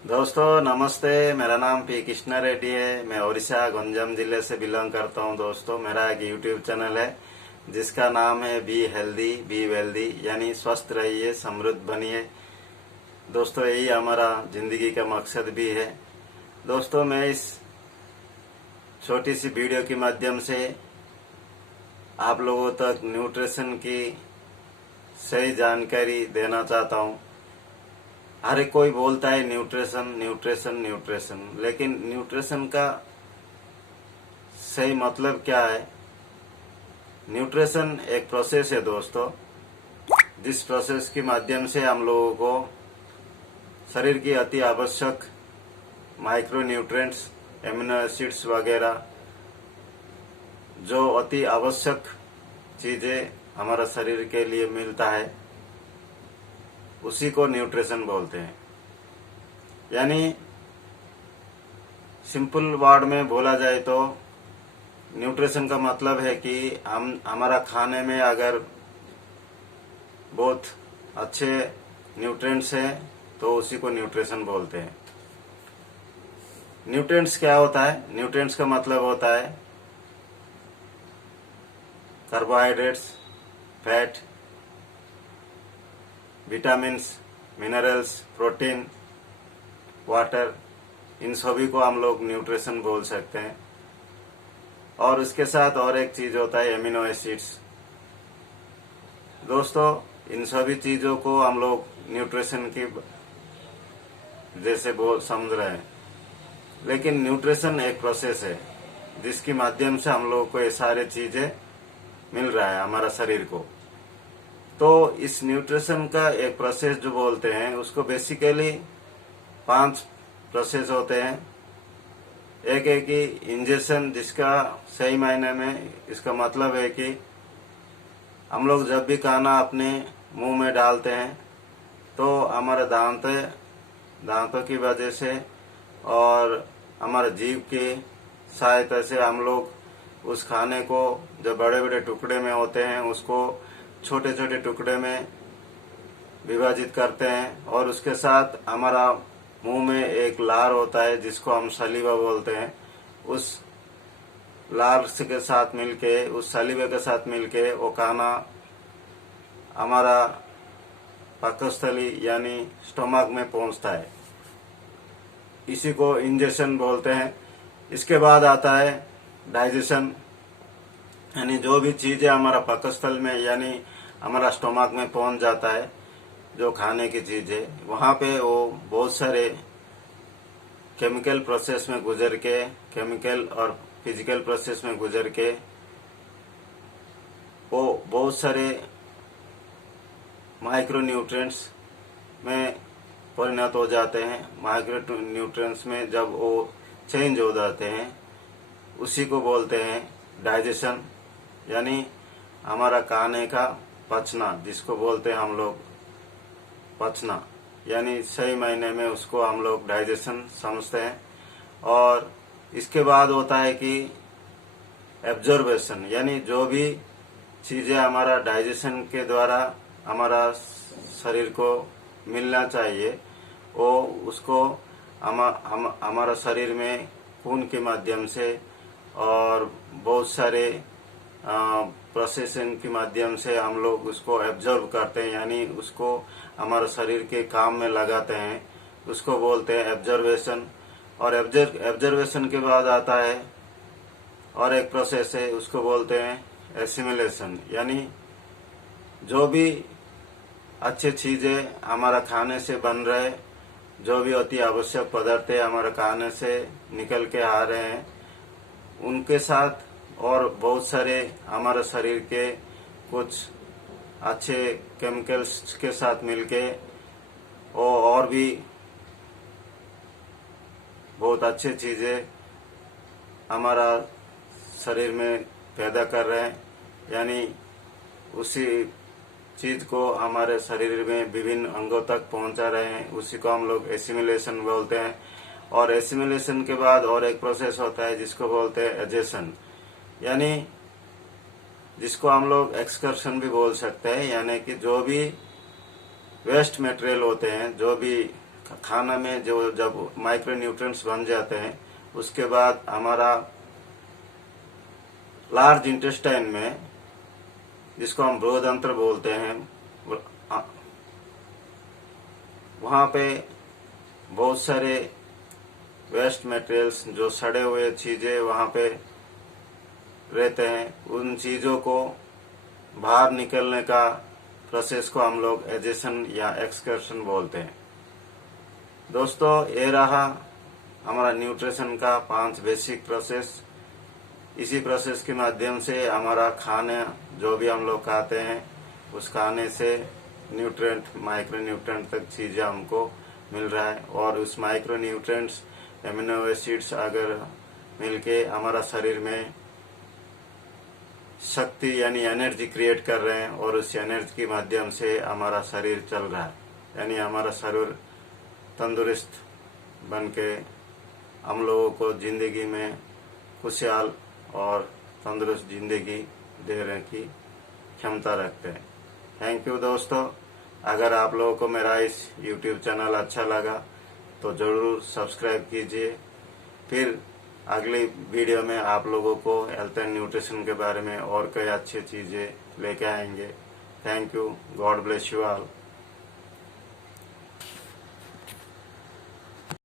दोस्तों नमस्ते। मेरा नाम पी कृष्णा रेड्डी है। मैं ओडिशा गंजाम जिले से बिलोंग करता हूं। दोस्तों मेरा एक यूट्यूब चैनल है जिसका नाम है बी हेल्दी बी वेल्दी, यानी स्वस्थ रहिए समृद्ध बनिए। दोस्तों यही हमारा जिंदगी का मकसद भी है। दोस्तों मैं इस छोटी सी वीडियो के माध्यम से आप लोगों तक न्यूट्रिशन की सही जानकारी देना चाहता हूं। हर एक कोई बोलता है न्यूट्रिशन न्यूट्रिशन न्यूट्रिशन, लेकिन न्यूट्रिशन का सही मतलब क्या है? न्यूट्रिशन एक प्रोसेस है दोस्तों, जिस प्रोसेस के माध्यम से हम लोगों को शरीर की अति आवश्यक माइक्रो न्यूट्रिएंट्स, एमिनो एसिड्स वगैरह, जो अति आवश्यक चीजें हमारा शरीर के लिए मिलता है, उसी को न्यूट्रिशन बोलते हैं। यानी सिंपल वर्ड में बोला जाए तो न्यूट्रिशन का मतलब है कि हम हमारा खाने में अगर बहुत अच्छे न्यूट्रिएंट्स हैं तो उसी को न्यूट्रिशन बोलते हैं। न्यूट्रिएंट्स क्या होता है? न्यूट्रिएंट्स का मतलब होता है carbohydrates, fat, vitamins, minerals, protein, water, इन सभी को हम लोग न्यूट्रिशन बोल सकते हैं। और उसके साथ और एक चीज होता है एमिनो एसिड्स। दोस्तों इन सभी चीजों को हम लोग न्यूट्रिशन की जैसे समझ रहे हैं, लेकिन न्यूट्रिशन एक प्रोसेस है जिसके माध्यम से हम लोग को ये सारे चीजें मिल रहा है हमारा शरीर को। तो इस न्यूट्रिशन का एक प्रोसेस जो बोलते हैं उसको बेसिकली 5 प्रोसेस होते हैं। एक है कि इंजेक्शन, जिसका सही मायने में इसका मतलब है कि हम लोग जब भी खाना अपने मुंह में डालते हैं तो हमारे दांतों की वजह से और हमारे जीभ की सहायता से हम लोग उस खाने को, जो बड़े बड़े टुकड़े में होते हैं, उसको छोटे छोटे टुकड़े में विभाजित करते हैं। और उसके साथ हमारा मुंह में एक लार होता है जिसको हम सलीवा बोलते हैं। उस लार के साथ मिलके, उस सलीवे के साथ मिलके वो खाना हमारा पाकस्थली यानी स्टोमक में पहुंचता है। इसी को इंजेक्शन बोलते हैं। इसके बाद आता है डाइजेशन, यानी जो भी चीजें हमारा पाकस्थल में यानी हमारा स्टोमक में पहुंच जाता है, जो खाने की चीजें, वहां पे वो बहुत सारे केमिकल प्रोसेस में गुजर के, केमिकल और फिजिकल प्रोसेस में गुजर के वो बहुत सारे माइक्रो न्यूट्रिएंट्स में परिणत हो जाते हैं। माइक्रो न्यूट्रिएंट्स में जब वो चेंज हो जाते हैं, उसी को बोलते हैं डाइजेशन, यानी हमारा खाने का पचना, जिसको बोलते हैं हम लोग पचना, यानी सही मायने में उसको हम लोग डाइजेशन समझते हैं। और इसके बाद होता है कि एब्जॉर्बेशन, यानी जो भी चीजें हमारा डाइजेशन के द्वारा हमारा शरीर को मिलना चाहिए, वो उसको हमारा शरीर में खून के माध्यम से और बहुत सारे प्रोसेसिंग के माध्यम से हम लोग उसको एब्जॉर्ब करते हैं, यानी उसको हमारे शरीर के काम में लगाते हैं। उसको बोलते हैं एब्जॉर्बेशन। और एब्जॉर्बेशन के बाद आता है और एक प्रोसेस है, उसको बोलते हैं एसिमिलेशन, यानी जो भी अच्छी चीजें हमारा खाने से बन रहे, जो भी अति आवश्यक पदार्थ हमारे खाने से निकल के आ रहे हैं, उनके साथ और बहुत सारे हमारे शरीर के कुछ अच्छे केमिकल्स के साथ मिलके वो और भी बहुत अच्छी चीजें हमारा शरीर में पैदा कर रहे हैं, यानी उसी चीज को हमारे शरीर में विभिन्न अंगों तक पहुंचा रहे हैं। उसी को हम लोग एसिमिलेशन बोलते हैं। और एसिमिलेशन के बाद और एक प्रोसेस होता है जिसको बोलते हैं एजेशन, यानी जिसको हम लोग एक्सकर्शन भी बोल सकते हैं, यानी कि जो भी वेस्ट मटेरियल होते हैं, जो भी खाना में जो जब माइक्रो न्यूट्रिएंट्स बन जाते हैं उसके बाद हमारा लार्ज इंटेस्टाइन में, जिसको हम बृहदंत्र बोलते हैं, वहाँ पे बहुत सारे वेस्ट मटेरियल्स, जो सड़े हुए चीजें वहाँ पे रहते हैं, उन चीजों को बाहर निकलने का प्रोसेस को हम लोग एजेशन या एक्सकर्शन बोलते हैं। दोस्तों, ये रहा हमारा न्यूट्रिशन का 5 बेसिक प्रोसेस। इसी प्रोसेस के माध्यम से हमारा खाने जो भी हम लोग खाते हैं उस खाने से न्यूट्रिएंट, माइक्रो न्यूट्रिएंट तक चीजें हमको मिल रहा है, और उस माइक्रो न्यूट्रिएंट्स, एमिनो एसिड्स अगर मिलके हमारा शरीर में शक्ति यानी एनर्जी क्रिएट कर रहे हैं, और उस एनर्जी के माध्यम से हमारा शरीर चल रहा है, यानी हमारा शरीर तंदुरुस्त बन के हम लोगों को जिंदगी में खुशहाल और तंदुरुस्त जिंदगी देने की क्षमता रखते हैं। थैंक यू दोस्तों। अगर आप लोगों को मेरा इस YouTube चैनल अच्छा लगा तो जरूर सब्सक्राइब कीजिए। फिर अगली वीडियो में आप लोगों को हेल्थ एंड न्यूट्रिशन के बारे में और कई अच्छी चीजें लेके आएंगे। Thank you. God bless you all.